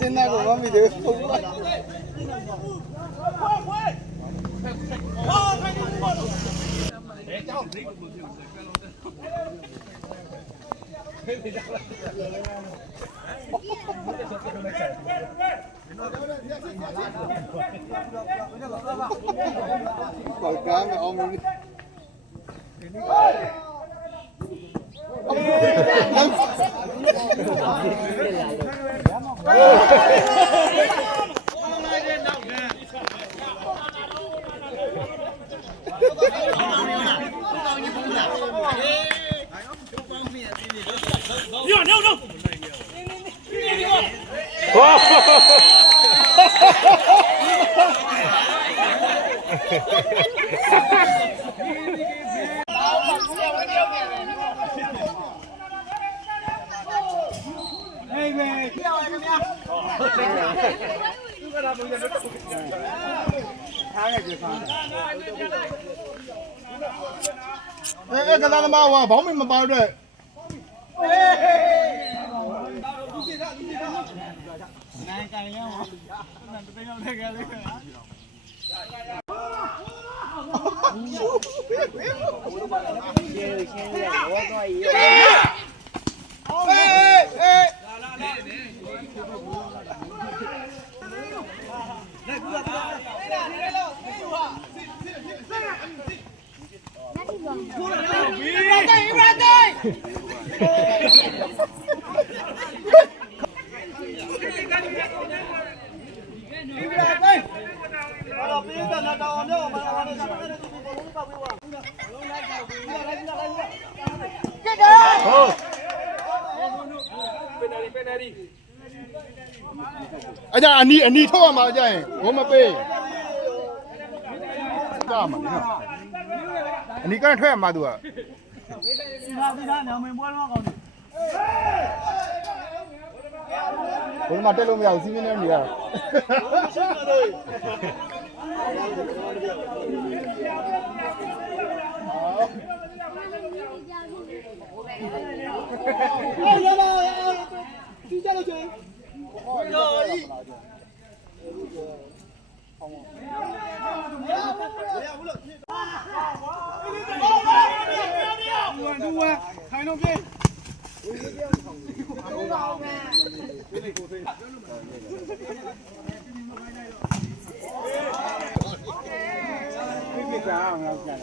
တင်တာကိုမမီသေးဘူးကောကားမအောင်ဘူးကလာသမားကဘောင်းမမပါတော့နိုင်ကန်ရအောင်တပင်းရောက်ခဲ့လေအကြအနီထုတ်ရမှာကြရင်ဘုံမပေးကြမှာနော်အနီကထွက်ရမှာသူကဒီသားနာမည်ပွဲတော့ကောင်းတယ်ဘုံမတက်လို့မရဘူးစီးနေနေရခိုင်တော့ပြေပြကြအောင်လောက်ကြတယ်